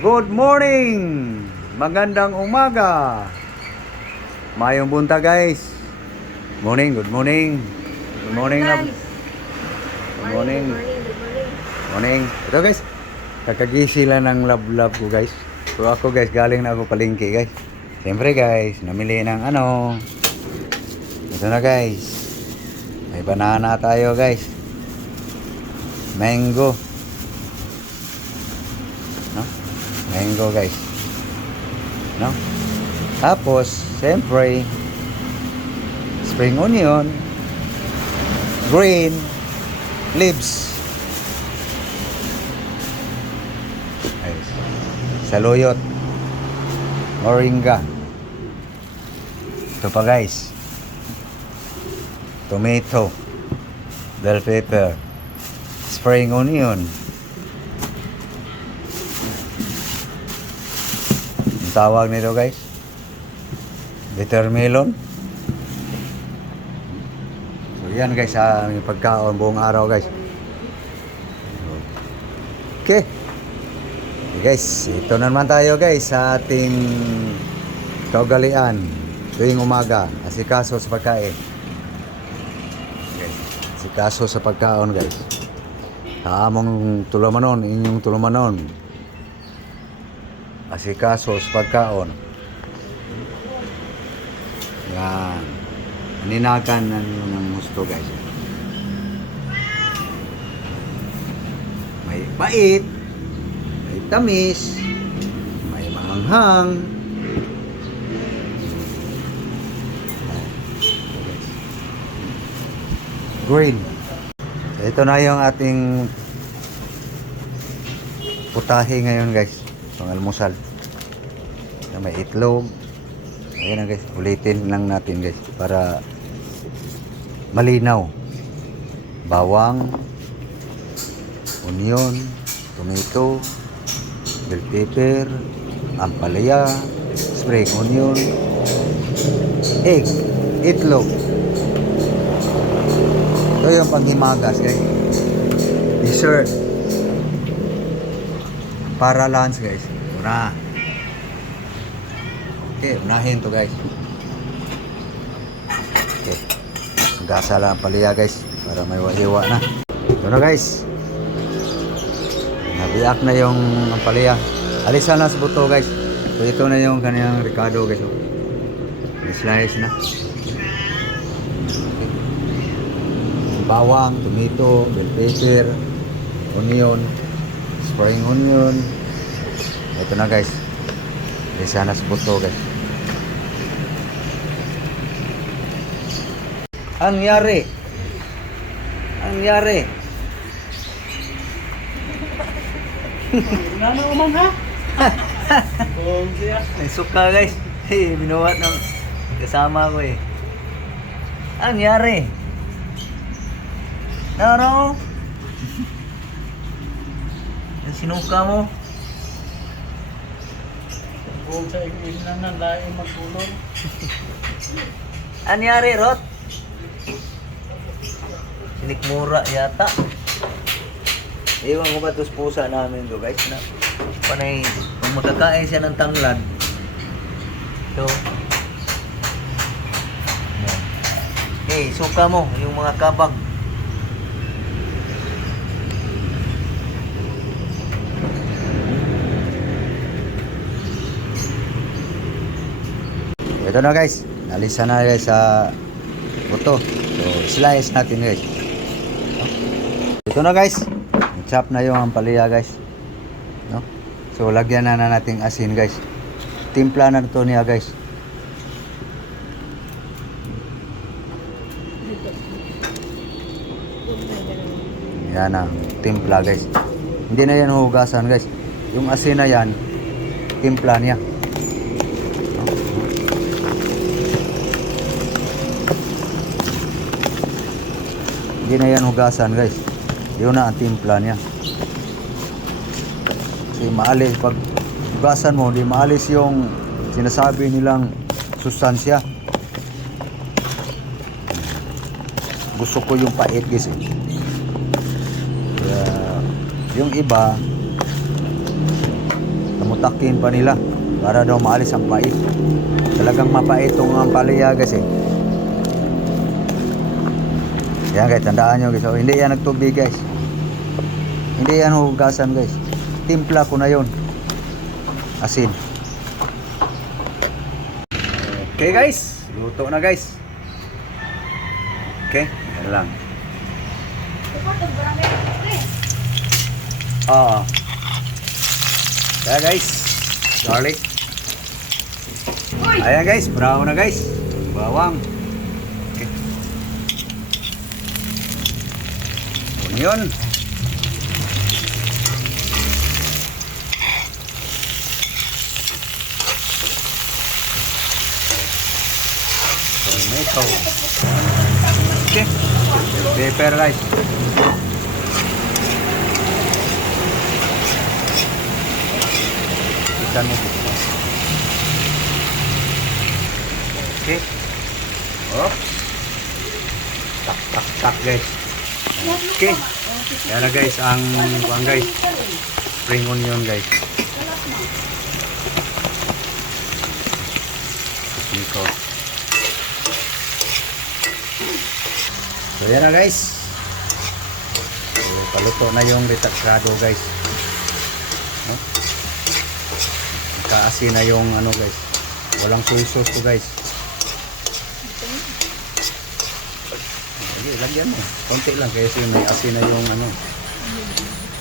Good morning! Magandang umaga! Mayong bunta guys. Morning, good morning. Good morning, love. Good morning. Morning. Ito guys, kakagisi lang ng love ko guys. So ako guys, galing na ako palengke guys. Siyempre guys, namili ng ano. Ito na guys. May banana tayo guys. Mango. No? Mango guys. No? Tapos, siyempre, spring onion, green leaves. Ay, saluyot, moringa. Ito pa guys. Tomato, bell pepper, spring onion. Ang tawag nito guys, bitter melon. So yan guys, ang pagkaon buong araw guys. Okay. Guys, ito na naman tayo guys sa ating kaugalian tuwing umaga. Asikaso sa pagkain. Okay. Asikaso sa pagkaon guys. Sa among tulumanon, inyong tulumanon. Asikaso sa pagkaon. Yan. Ninakan ng gusto guys. May bait, may tamis, may maanghang. Green. Ito na yung ating putahe ngayon guys. Pang-almusal. May itlog. Ayan na guys, ulitin lang natin guys para malinaw. Bawang, onion, tomato, bell pepper, ampalaya, spring onion, egg, itlog. Ito yung panghimagas guys. Dessert. Para lunch guys. Una. Okay, unahin to guys. Okay. Gasa lang paliya guys para may wahiwa na. Ito na guys. Nabiak na yung paliya. Alisan na sa buto guys. So ito na yung kanyang ricado guys. Slice na. Bawang, tomato, bell pepper, onion, spring onion. Ito na guys. Alisan na sa buto guys. Ang yari. Nano umang ha? May suka guys. Binuhat ng kasama ko eh. Ang yari. Naro. Ang sinuka mo. Huwag sa ikinan na laing magulong. Ang yari Rot. Sinikmura yata. Iwan ko ba ito sa pusa namin do guys na panay kung magkakain siya ng tanglad ito suka mo yung mga kabag ito na guys, nalisa na guys sa buto. So slice natin guys. Ito na guys, chop na yung ampalaya guys, no? So lagyan na natin asin guys. Timpla na ito niya guys. Yan ang timpla guys. Hindi na yan hugasan guys. Yung asin na yan, timpla niya. Hindi na yan hugasan guys. Yun na ang timpla niya. Kasi maalis pag hugasan mo, di maalis yung sinasabi nilang sustansya. Gusto ko yung pait guys eh. Kaya yung iba utakin pa nila para daw maalis ang pait. Talagang mapait tong ampalaya guys eh. Yan guys, tandaan nyo guys. Oh, hindi yan nagtubig guys. Hindi yan hugasan guys. Timpla ko na yon. Asin. Okay guys, luto na guys. Okay, yan lang. Kaya guys, garlic. Ayan guys, brown na guys. Bawang. Okay. Onion. Tomato. Okay. Pepper guys. Ikan mo. Okay. Oh. Tak guys. Okay. Yan na guys ang guys. Spring onion guys. Niko. So yan na guys. So, paluto na yung retaksado guys. No? Kaasin na yung ano guys. Walang soy sauce to guys. Okay, lagyan mo. Konti lang kasi may asin na yung ano.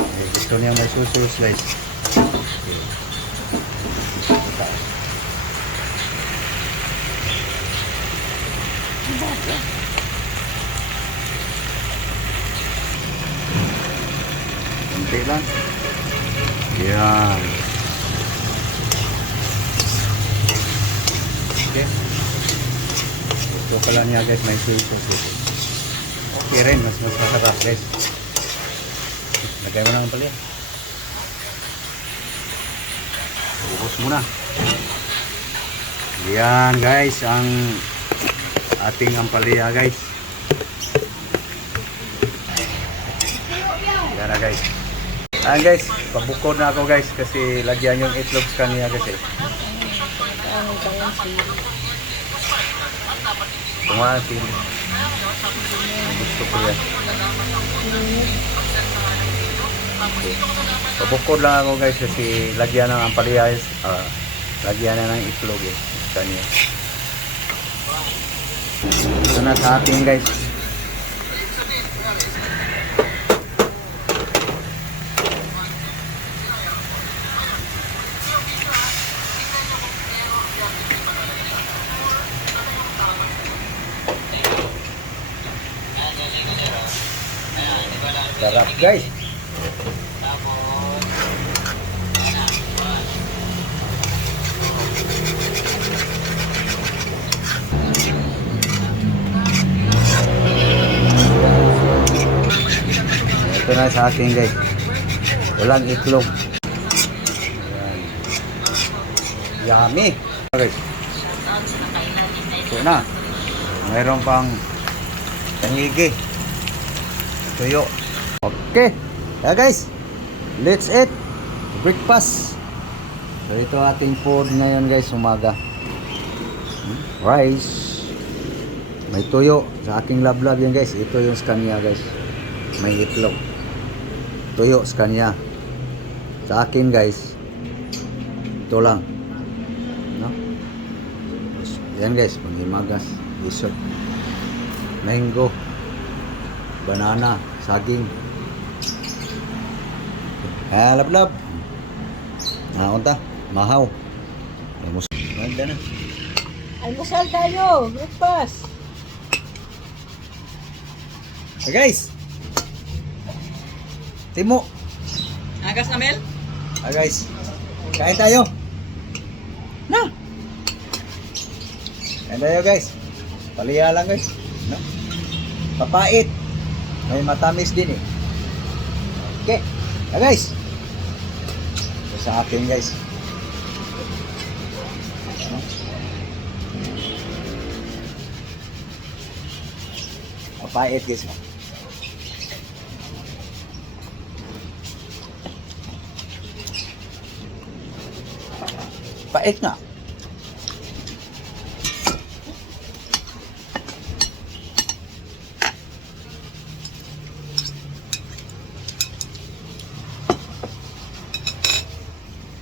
Okay, gusto niya may soy sauce guys. Okay. Konti lang. Yan. Okay. Ito pala niya guys, may soy sauce dito. Okay rin, mas masarap guys. Lagay mo na ang pala. Ubos muna. Yan guys, ang ating ampalaya guys. Yan na guys. Ayan guys, pabukod na ako guys kasi lagyan yung itlog sa kanya kasi. Tumasin. Gusto ko yan. Pabukod lang ako guys kasi lagyan ng ampalaya, lagyan na ng itlog sa kanya. Ito na sa ating guys. Sarap guys. Ito na sa akin guys. Walang itlog. Ayan. Yummy. Guys. Ito na. Mayroon pang tanigi. Tuyo. Okay. Yeah guys. Let's eat breakfast. So ito ating food ngayon guys, umaga. Rice. May tuyo. Sa aking lablab yan guys. Ito yung sa kanya guys. May itlog. Tuyo sa kanya. Sa akin guys. Ito lang. No? Yan guys. Panghimagas. Dessert. Mango. Banana. Saging. Lablab. Unta. Mahaw. Maganda na. Almusal tayo. Breakfast. Hey guys. Timo. Agas na Mel? Guys. Kain tayo. Na. Kain tayo guys. Paliya lang guys. No? Papait. May matamis din eh. Okay. Guys. Ito sa akin guys. No? Papait guys. Pait nga.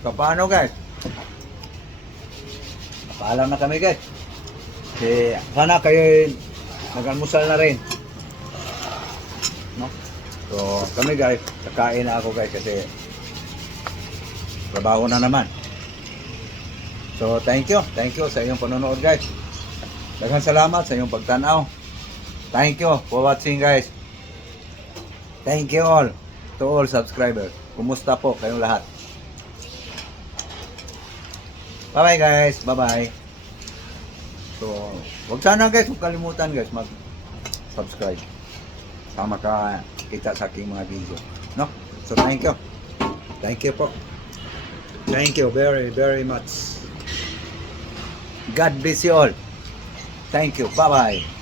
So, paano guys? Paalam na kami guys. Sana kayo nag-almusal na rin. No? So, kami guys, kakain na ako guys kasi trabaho na naman. So, thank you sa inyong panonood guys. Daghang salamat sa inyong pagtanaw. Thank you for watching guys. Thank you all to all subscribers. Kumusta po kayong lahat? Bye-bye guys. Bye-bye. So, wag sana guys, huwag kalimutan guys mag-subscribe. Sama ka kita sa aking mga video. No? So, thank you. Thank you po. Thank you very, very much. God bless you all. Thank you. Bye-bye.